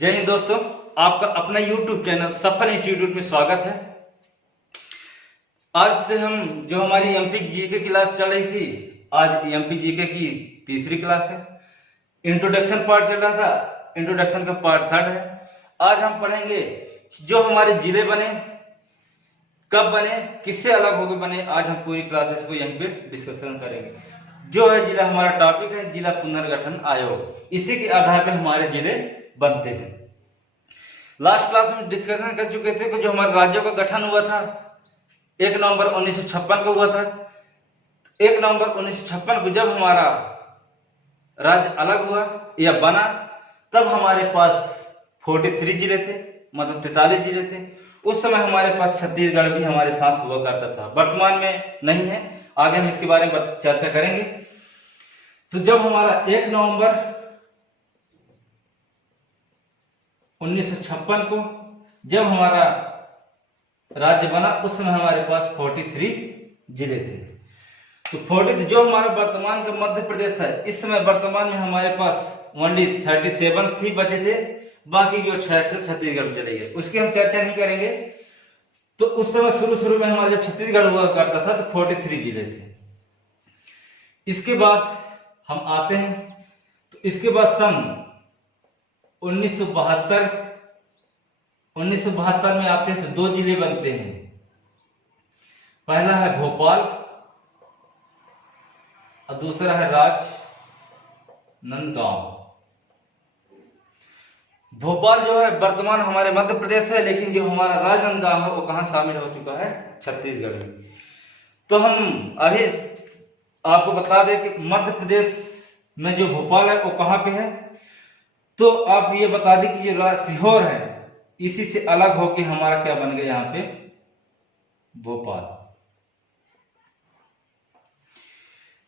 जय हिंद दोस्तों, आपका अपना YouTube चैनल सफल इंस्टीट्यूट में स्वागत है। आज से हम जो हमारी एमपी जीके क्लास चल रही थी, आज एमपी जीके की तीसरी क्लास है। इंट्रोडक्शन पार्ट चल रहा था, इंट्रोडक्शन का पार्ट थर्ड है। आज हम पढ़ेंगे जो हमारे जिले बने, कब बने, किससे अलग होकर बने। आज हम पूरी क्लासेस को यहीं पे डिस्कशन करेंगे। जो है जिला, हमारा टॉपिक है जिला पुनर्गठन आयोग। इसी के आधार पर हमारे जिले बनते हैं। लास्ट क्लास में डिस्कशन कर चुके थे कि जो हमारे राज्यों का गठन हुआ था 1 नवंबर 1956 को हुआ था। 1 नवंबर 1956 को जब हमारा राज्य अलग हुआ या बना, तब हमारे पास 43 जिले थे, मतलब 43 जिले थे। उस समय हमारे पास छत्तीसगढ़ भी हमारे साथ हुआ करता था, वर्तमान में नहीं है। आगे हम इसके बारे में चर्चा करेंगे। तो जब हमारा 1 नवंबर 1956 को जब हमारा राज्य बना, उस समय हमारे पास 43 जिले थे। तो 40 जो हमारा वर्तमान का मध्य प्रदेश है, इस समय वर्तमान में हमारे पास ओनली 37 थी बचे थे, बाकी जो 6 थे छत्तीसगढ़ में चले गए। उसकी हम चर्चा नहीं करेंगे। तो उस समय शुरू में हमारा जब छत्तीसगढ़ हुआ करता था तो 43 जिले थे। इसके बाद हम आते हैं, तो इसके बाद सन 1972 में आते हैं तो 2 जिले बनते हैं। पहला है भोपाल और दूसरा है राजनांदगांव। भोपाल जो है वर्तमान हमारे मध्य प्रदेश है, लेकिन जो हमारा राजनांदगांव है वो कहाँ शामिल हो चुका है? छत्तीसगढ़ में। तो हम अभी आपको बता दें कि मध्य प्रदेश में जो भोपाल है वो कहाँ पे है। तो आप ये बता दें कि जो सीहोर है, इसी से अलग होके हमारा क्या बन गया यहाँ पे? भोपाल।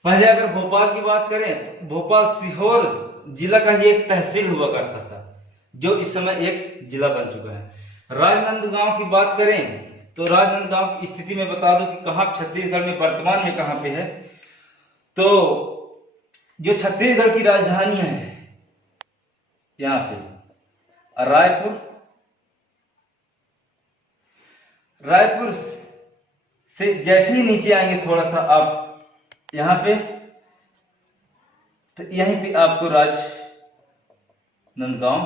पहले अगर भोपाल की बात करें तो भोपाल सीहोर जिला का ही एक तहसील हुआ करता था, जो इस समय एक जिला बन चुका है। राजनांदगांव की बात करें तो राजनांदगांव की स्थिति में बता दूं कि कहाँ छत्तीसगढ़ में वर्तमान में कहाँ पे है। तो जो छत्तीसगढ़ की राजधानी है यहाँ पे रायपुर से जैसे ही नीचे आएंगे थोड़ा सा आप यहाँ पे, तो यहीं पे आपको राजनांदगांव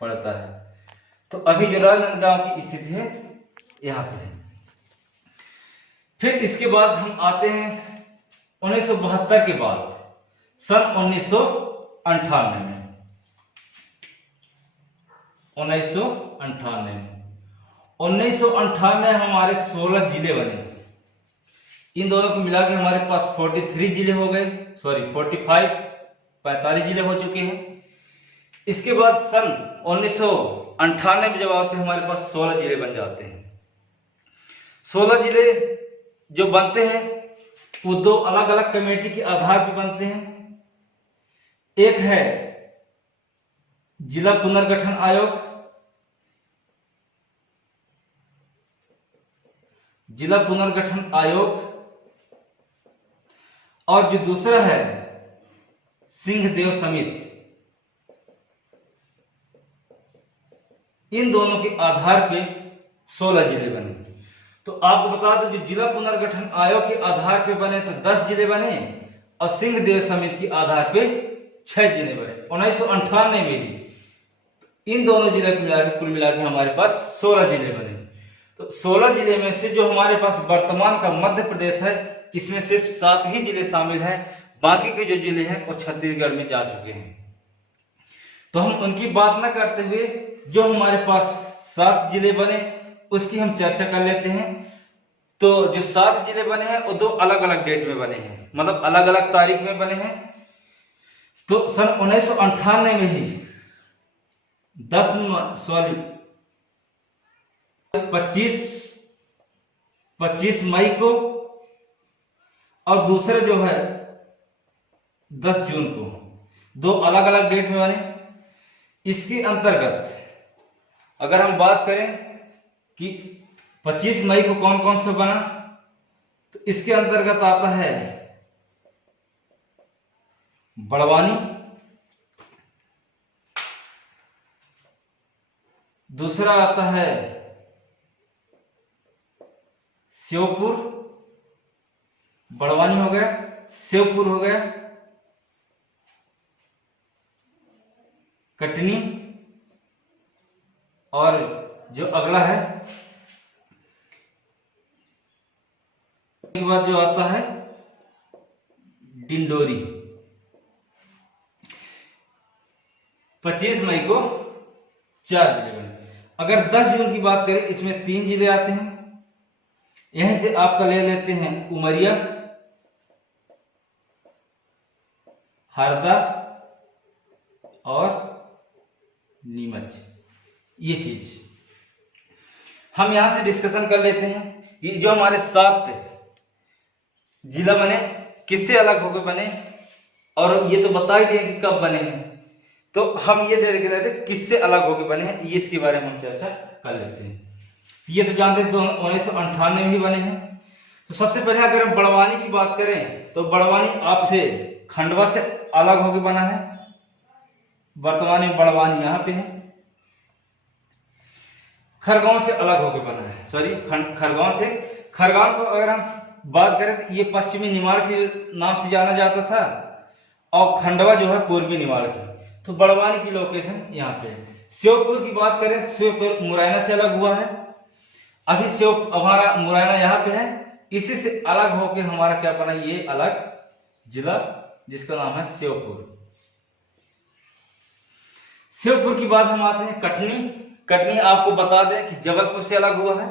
पड़ता है। तो अभी जो राजनांदगांव की स्थिति है यहाँ पे है। फिर इसके बाद हम आते हैं 1972 के बाद सन 1998 में। 1998 हमारे 16 जिले बने। इन दोनों को मिला के हमारे पास 43 जिले हो गए, 45 जिले हो चुके हैं। इसके बाद सन 1998 में जब आते हैं हमारे पास 16 जिले बन जाते हैं। 16 जिले जो बनते हैं वो 2 अलग अलग कमेटी के आधार पर बनते हैं। एक है जिला पुनर्गठन आयोग, और जो दूसरा है सिंहदेव समिति। इन दोनों के आधार पे 16 जिले बने। तो आपको बता दो, जो जिला पुनर्गठन आयोग के आधार पे बने तो 10 जिले बने, और सिंहदेव समिति के आधार पे 6 जिले बने 1998 में ही। इन दोनों जिले को मिलाकर कुल मिला के हमारे पास 16 जिले बने। तो 16 जिले में से जो हमारे पास वर्तमान का मध्य प्रदेश है, इसमें सिर्फ 7 ही जिले शामिल हैं। बाकी के जो जिले हैं वो छत्तीसगढ़ में जा चुके हैं। तो हम उनकी बात न करते हुए जो हमारे पास 7 जिले बने उसकी हम चर्चा कर लेते हैं। तो जो 7 जिले बने हैं वो 2 अलग अलग डेट में बने हैं, मतलब अलग अलग तारीख में बने हैं। तो सन 1998 में ही 25 मई को, और दूसरे जो है 10 जून को, 2 अलग अलग डेट में बने। इसके अंतर्गत अगर हम बात करें कि 25 मई को कौन कौन सा बना, तो इसके अंतर्गत आता है बड़वानी, दूसरा आता है श्योपुर, बड़वानी हो गया, श्योपुर हो गया, कटनी, और जो अगला है के बाद जो आता है डिंडोरी। 25 मई को 4 जिले बने। अगर 10 जून की बात करें, इसमें 3 जिले आते हैं। यहीं से आपका ले लेते हैं उमरिया, हरदा और नीमच। ये चीज हम यहां से डिस्कशन कर लेते हैं कि जो हमारे 7 जिला बने किससे अलग होकर बने, और ये तो बता ही दिए कि कब बने हैं, तो हम ये देख लेते हैं किससे अलग होकर बने हैं, ये इसके बारे में हम चर्चा कर लेते हैं। ये तो जानते हैं 1998 में ही बने हैं। तो सबसे पहले अगर हम बड़वानी की बात करें तो बड़वानी आपसे खंडवा से अलग होकर बना है। वर्तमान में बड़वानी यहाँ पे है। खरगोन से अलग होकर बना है, सॉरी खरगोन को अगर हम बात करें तो ये पश्चिमी निमाड़ के नाम से जाना जाता था, और खंडवा जो है पूर्वी निमाड़ की। तो बड़वानी की लोकेशन यहाँ पे है। श्योपुर की बात करें तो श्योपुर मुरैना से अलग हुआ है। अभी हमारा मुरैना यहाँ पे है, इसी से अलग होके हमारा क्या बना, ये अलग जिला जिसका नाम है श्योपुर। श्योपुर की बात हम आते हैं कटनी आपको बता दें कि जबलपुर से अलग हुआ है।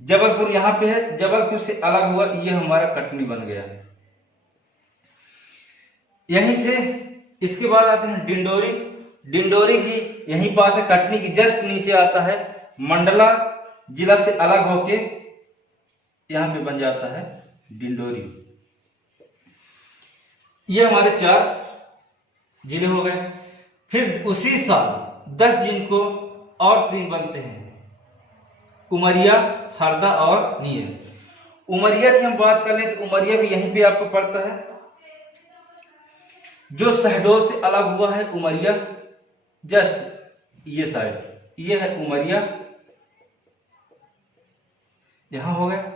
जबलपुर यहाँ पे है, जबलपुर से अलग हुआ, ये हमारा कटनी बन गया। यहीं से इसके बाद आते हैं डिंडोरी भी यहीं पास है, कटनी की जस्ट नीचे आता है। मंडला जिला से अलग होके यहां पे बन जाता है डिंडोरी। ये हमारे 4 जिले हो गए। फिर उसी साल 10 जून को और 3 बनते हैं, उमरिया, हरदा और नीर। उमरिया की हम बात कर लें तो उमरिया भी यहीं पे आपको पड़ता है। जो शहडोल से अलग हुआ है उमरिया, जस्ट ये साइड, ये है उमरिया, यहां हो गया।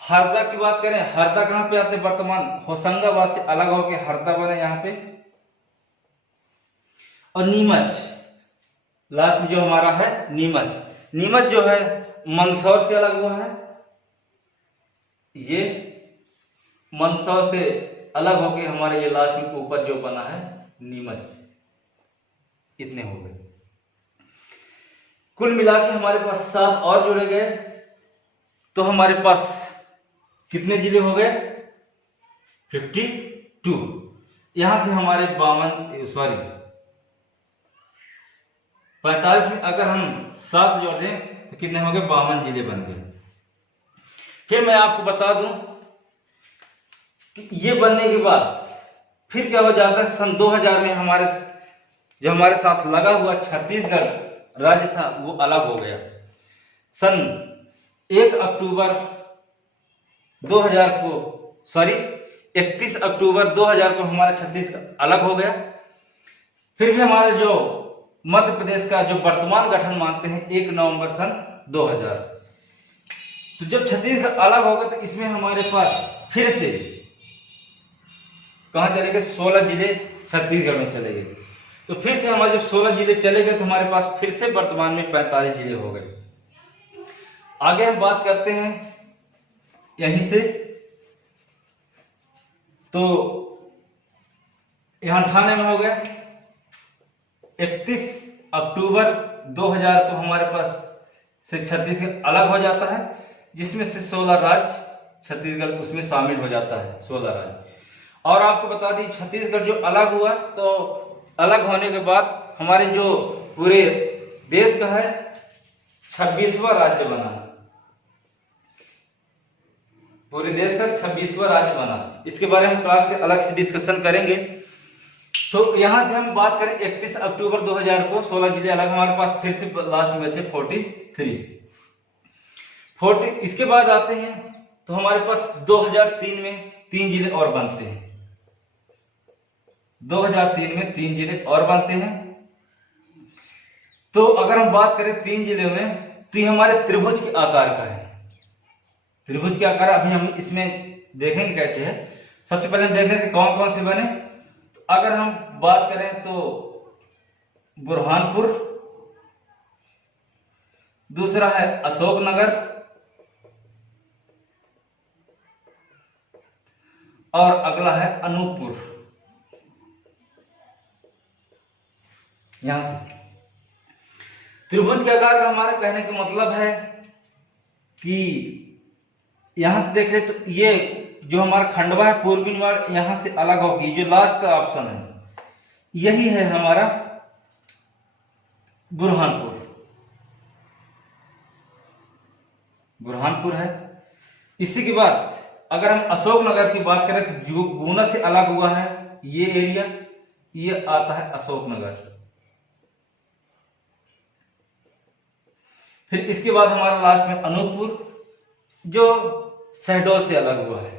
हरदा की बात करें, हरदा कहां पे आते हैं, वर्तमान होशंगाबाद से अलग होकर हरदा बने यहां पे। और नीमच लास्ट में जो हमारा है नीमच जो है मंदसौर से अलग हुआ है। ये मंदसौर से अलग होके हमारे ये लास्ट में ऊपर जो बना है नीमच। इतने हो गए। कुल मिला के हमारे पास 7 और जोड़े गए, तो हमारे पास कितने जिले हो गए, 52। यहां से हमारे 45 में अगर हम 7 जोड़ दें तो कितने हो गए, 52 जिले बन गए। फिर मैं आपको बता दूं कि ये बनने के बाद फिर क्या हो जाता है, सन 2000 में हमारे साथ लगा हुआ छत्तीसगढ़ राज्य था वो अलग हो गया। सन 1 अक्टूबर 2000 को, सॉरी 31 अक्टूबर 2000 को हमारा छत्तीसगढ़ अलग हो गया। फिर भी हमारा जो मध्य प्रदेश का जो वर्तमान गठन मानते हैं 1 नवंबर सन 2000। तो जब छत्तीसगढ़ अलग होगा तो इसमें हमारे पास फिर से कहां चले गए, 16 जिले छत्तीसगढ़ में चले गए। तो फिर से हमारे जब 16 जिले चले गए तो हमारे पास फिर से वर्तमान में 45 जिले हो गए। आगे हम बात करते हैं यहीं से, तो यहां 98 में हो गया। 31 अक्टूबर 2000 को हमारे पास से छत्तीसगढ़ अलग हो जाता है, जिसमें से 16 राज्य छत्तीसगढ़ उसमें शामिल हो जाता है, 16 राज्य। और आपको बता दी छत्तीसगढ़ जो अलग हुआ, तो अलग होने के बाद हमारे जो पूरे देश का है 26वां राज्य बना, पूरे देश का 26वां राज्य बना। इसके बारे में क्लास से अलग से डिस्कशन करेंगे। तो यहां से हम बात करें 31 अक्टूबर 2000 को 16 जिले अलग, हमारे पास फिर से लास्ट में बचे 43। इसके बाद आते हैं तो हमारे पास 2003 में 3 जिले और बनते हैं। 2003 में 3 जिले और बनते हैं। तो अगर हम बात करें 3 जिले में, तो ये हमारे त्रिभुज के आकार का है। त्रिभुज के आकार अभी हम इसमें देखेंगे कैसे है। सबसे पहले हम देख लेते कौन कौन से बने। तो अगर हम बात करें तो बुरहानपुर, दूसरा है अशोकनगर, और अगला है अनूपपुर। यहां से त्रिभुज के आकार का हमारा कहने का मतलब है कि यहां से देख ले तो ये जो हमारा खंडवा है पूर्वी वार यहां से अलग होगी। जो लास्ट का ऑप्शन है यही है हमारा बुरहानपुर। बुरहानपुर है। इसी के बाद अगर हम अशोकनगर की बात करें तो जो गुना से अलग हुआ है ये एरिया, ये आता है अशोकनगर। फिर इसके बाद हमारा लास्ट में अनूपपुर जो शहडोल से अलग हुआ है।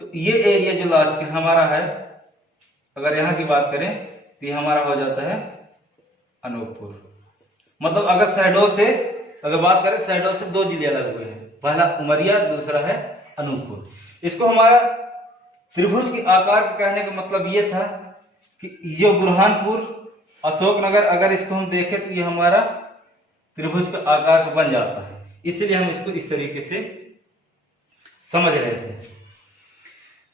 तो ये एरिया जो लास्ट में हमारा है, अगर यहां की बात करें तो ये हमारा हो जाता है अनूपपुर। मतलब अगर शहडोल से अगर बात करें, शहडोल से 2 जिले अलग हुए हैं, पहला उमरिया, दूसरा है अनूपपुर। इसको हमारा त्रिभुज के आकार का कहने का मतलब ये था कि ये बुरहानपुर, अशोकनगर, अगर इसको हम देखें तो ये हमारा त्रिभुज का आकार का बन जाता है। इसीलिए हम इसको इस तरीके से समझ रहे थे।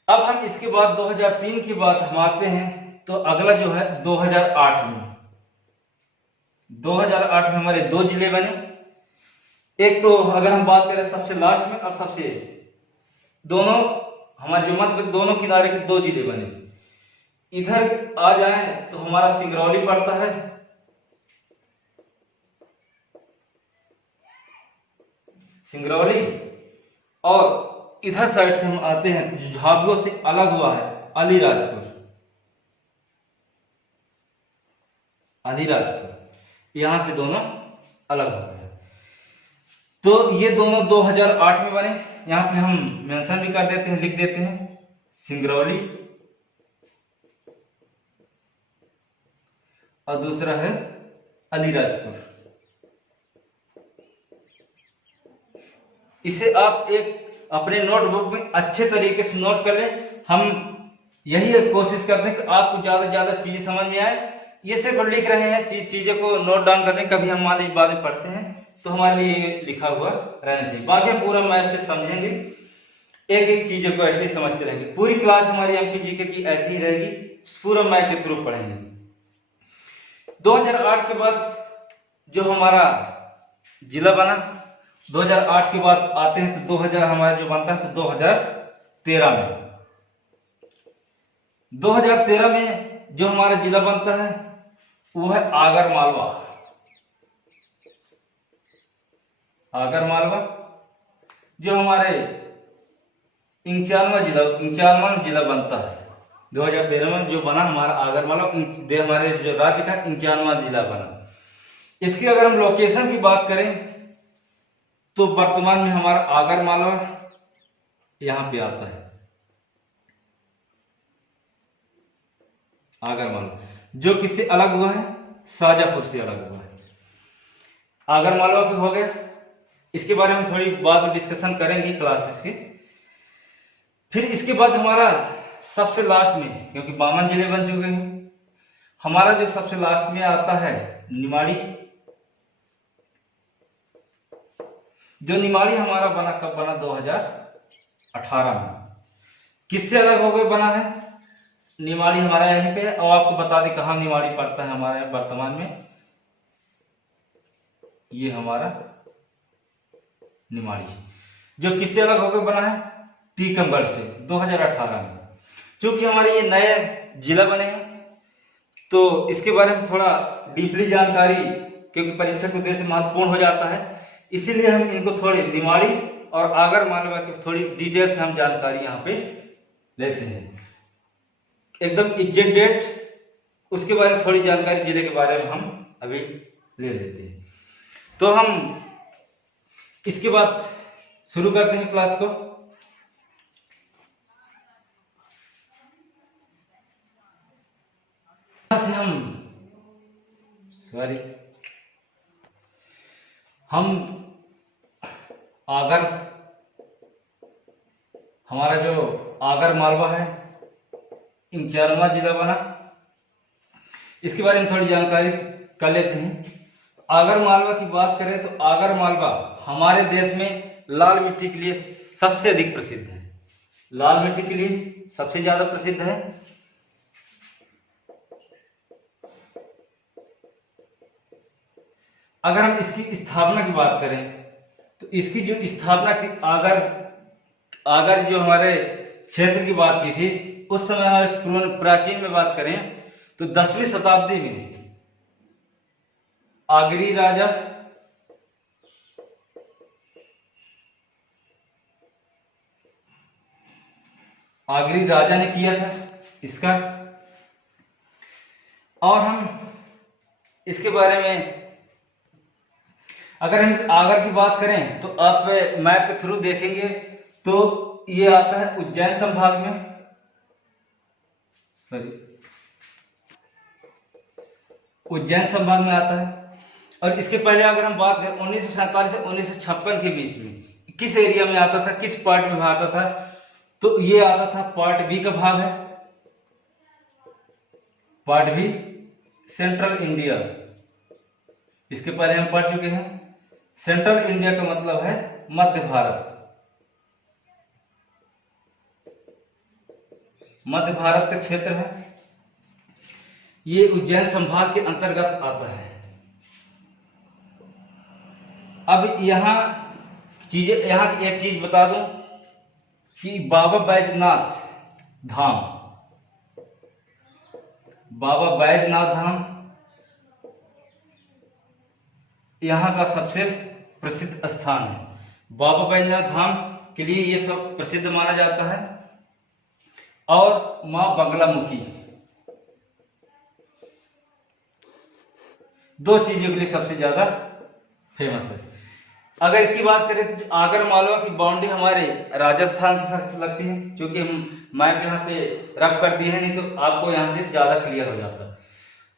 अब हम इसके बाद 2003 की बात हम आते हैं, तो अगला जो है 2008 में। 2008 में हमारे 2 जिले बने। एक तो अगर हम बात करें सबसे लास्ट में और सबसे दोनों हमारे जो मध्य में दोनों किनारे के 2 जिले बने। इधर आ जाए तो हमारा सिंगरौली पड़ता है, सिंगरौली, और इधर साइड से हम आते हैं जो झाबुआ से अलग हुआ है अलीराजपुर। अलीराजपुर यहां से दोनों अलग हो गए। तो ये दोनों 2008 में बने। यहां पे हम मेंशन भी कर देते हैं, लिख देते हैं सिंगरौली, और दूसरा है अलीराजपुर। इसे आप एक अपने नोटबुक में अच्छे तरीके से नोट कर लें। हम यही कोशिश करते हैं कि आपको ज्यादा से ज्यादा चीजें समझ में आए। ये सिर्फ लिख रहे हैं चीजों को नोट डाउन करने। कभी हम मान लीजिए बाद में पढ़ते हैं तो हमारे लिए लिखा हुआ रहना चाहिए। बाकी हम पूरा मैथ से समझेंगे, एक एक चीजों को ऐसे ही समझते रहेंगे। पूरी क्लास हमारी एमपीजीके की ऐसी ही रहेगी, पूरा मैथ के थ्रू पढ़ेंगे। 2008 के बाद जो हमारा जिला बना, 2008 के बाद आते हैं तो 2000 हमारा जो बनता है तो 2013 में। 2013 में जो हमारा जिला बनता है वो है आगर मालवा। आगर मालवा जो हमारे 51वां जिला बनता है। 2013 में जो बना हमारा आगर मालवा, हमारे जो राज्य का 51वां जिला बना। इसकी अगर हम लोकेशन की बात करें तो वर्तमान में हमारा आगर मालवा यहां पे आता है। आगर मालवा जो किससे अलग हुआ है, शाजापुर से अलग हुआ है। आगर मालवा के हो गया। इसके बारे में थोड़ी बाद में डिस्कशन करेंगे क्लासेस के। फिर इसके बाद हमारा सबसे लास्ट में, क्योंकि 52 जिले बन चुके हैं, हमारा जो सबसे लास्ट में आता है निमाड़ी। जो निमाड़ी हमारा बना कब बना, 2018 में। किससे अलग होकर बना है, निमाड़ी हमारा यहीं पे है। और आपको बता दें कहां निमाड़ी पड़ता है हमारे वर्तमान में, ये हमारा निमाड़ी जो किससे अलग होकर बना है, टीकमगढ़ से 2018 में। क्योंकि हमारे ये नए जिला बने हैं तो इसके बारे में थोड़ा डीपली जानकारी, क्योंकि परीक्षा के उद्देश्य से महत्वपूर्ण हो जाता है, इसीलिए हम इनको थोड़ी निमाड़ी और आगर मालवा की थोड़ी डिटेल से हम जानकारी यहाँ पे लेते हैं। एकदम एग्जैक्ट डेट, उसके बारे में थोड़ी जानकारी जिले के बारे में हम अभी ले लेते हैं। तो हम इसके बाद शुरू करते हैं क्लास को। से हम हम आगर, हमारा जो आगर मालवा है 51वां जिला बना, इसके बारे में थोड़ी जानकारी कर लेते हैं। आगर मालवा की बात करें तो आगर मालवा हमारे देश में लाल मिट्टी के लिए सबसे अधिक प्रसिद्ध है, लाल मिट्टी के लिए सबसे ज्यादा प्रसिद्ध है। अगर हम इसकी स्थापना की बात करें तो इसकी जो स्थापना थी आगर जो हमारे क्षेत्र की बात की थी, उस समय हमारे प्राचीन में बात करें तो 10वीं शताब्दी में आगरी राजा ने किया था इसका। और हम इसके बारे में अगर हम आगर की बात करें तो आप मैप के थ्रू देखेंगे तो ये आता है उज्जैन संभाग में, उज्जैन संभाग में आता है। और इसके पहले अगर हम बात करें 1947 से 1956 के बीच में किस एरिया में आता था, किस पार्ट में आता था, तो ये आता था पार्ट बी का भाग है, पार्ट बी सेंट्रल इंडिया। इसके पहले हम पढ़ चुके हैं। सेंट्रल इंडिया का मतलब है मध्य भारत, मध्य भारत का क्षेत्र है, ये उज्जैन संभाग के अंतर्गत आता है। अब यहाँ की एक चीज बता दूं कि बाबा बैजनाथ धाम यहाँ का सबसे प्रसिद्ध स्थान है। बाबा बैजनाथ धाम के लिए ये सब प्रसिद्ध माना जाता है। और मां बगलामुखी, दो चीजों के लिए सबसे ज्यादा फेमस है। अगर इसकी बात करें तो आगर मालवा की बाउंड्री हमारे राजस्थान के साथ लगती है, क्योंकि हम मैप यहाँ पे रब कर दिए हैं, नहीं तो आपको यहाँ से ज्यादा क्लियर हो जाता।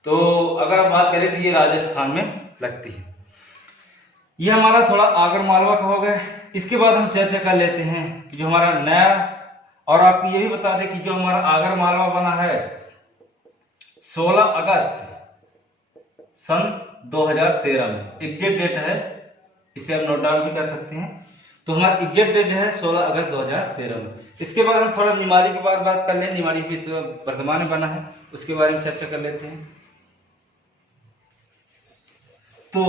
तो अगर हम बात करें तो ये राजस्थान में लगती है। ये हमारा थोड़ा आगर मालवा का हो गया। इसके बाद हम चर्चा कर लेते हैं कि जो हमारा नया, और आपको ये भी बता दें कि जो हमारा आगर मालवा बना है 16 अगस्त सन 2013 में, एग्जैक्ट डेट है, इसे हम नोट डाउन भी कर सकते हैं। तो हमारा एग्जैक्ट डेट है 16 अगस्त 2013 में। इसके बाद हम थोड़ा निमाड़ी की बात कर लें। निमाड़ी भी तो वर्तमान में बना है, उसके बारे में चर्चा कर लेते हैं। तो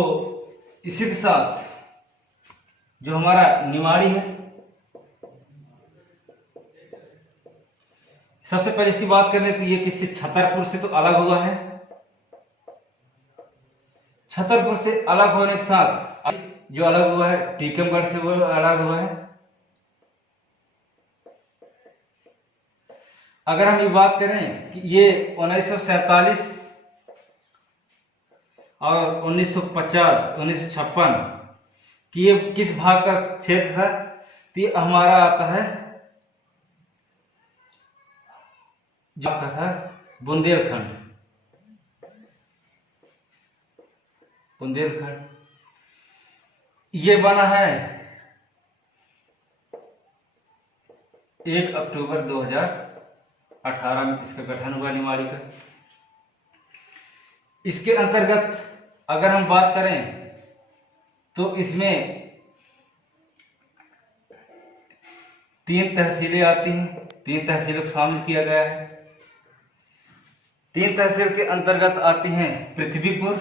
इसी के साथ जो हमारा निमाड़ी है, सबसे पहले इसकी बात कर लें तो ये किससे, छतरपुर से तो अलग हुआ है। छतरपुर से अलग होने के साथ जो अलग हुआ है टीकमगढ़ से वो अलग हुआ है। अगर हम ये बात करें कि ये 1947 और 1950 1956 कि ये किस भाग का क्षेत्र था, तो ये हमारा आता है जो आपका था बुंदेलखंड। ये बना है 1 अक्टूबर 2018 में, इसका गठन हुआ निमाड़ी का। इसके अंतर्गत अगर हम बात करें तो इसमें 3 तहसीलें आती हैं, 3 तहसीलों को शामिल किया गया है। 3 तहसील के अंतर्गत आती हैं पृथ्वीपुर,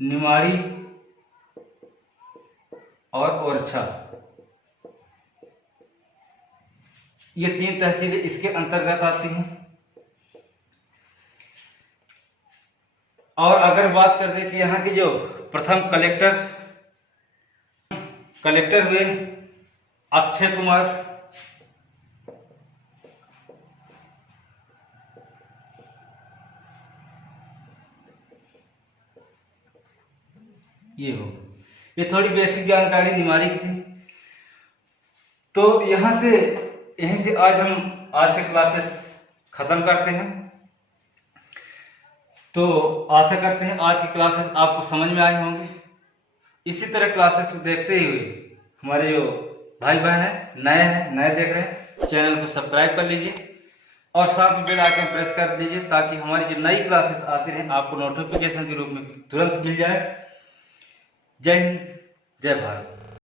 निमाड़ी और ओरछा। ये 3 तहसीलें इसके अंतर्गत आती हैं। और अगर बात करते कि यहाँ के जो प्रथम कलेक्टर हुए अक्षय कुमार, ये थोड़ी बेसिक जानकारी निमाड़ी की थी। तो यहीं से आज से क्लासेस खत्म करते हैं। तो आशा करते हैं आज की क्लासेस आपको समझ में आई होंगी। इसी तरह क्लासेस देखते हुए हमारे जो भाई बहन हैं नए देख रहे हैं, चैनल को सब्सक्राइब कर लीजिए और साथ में बेल आइकन प्रेस कर दीजिए ताकि हमारी जो नई क्लासेस आती रहें आपको नोटिफिकेशन के रूप में तुरंत मिल जाए। जय हिंद, जय भारत।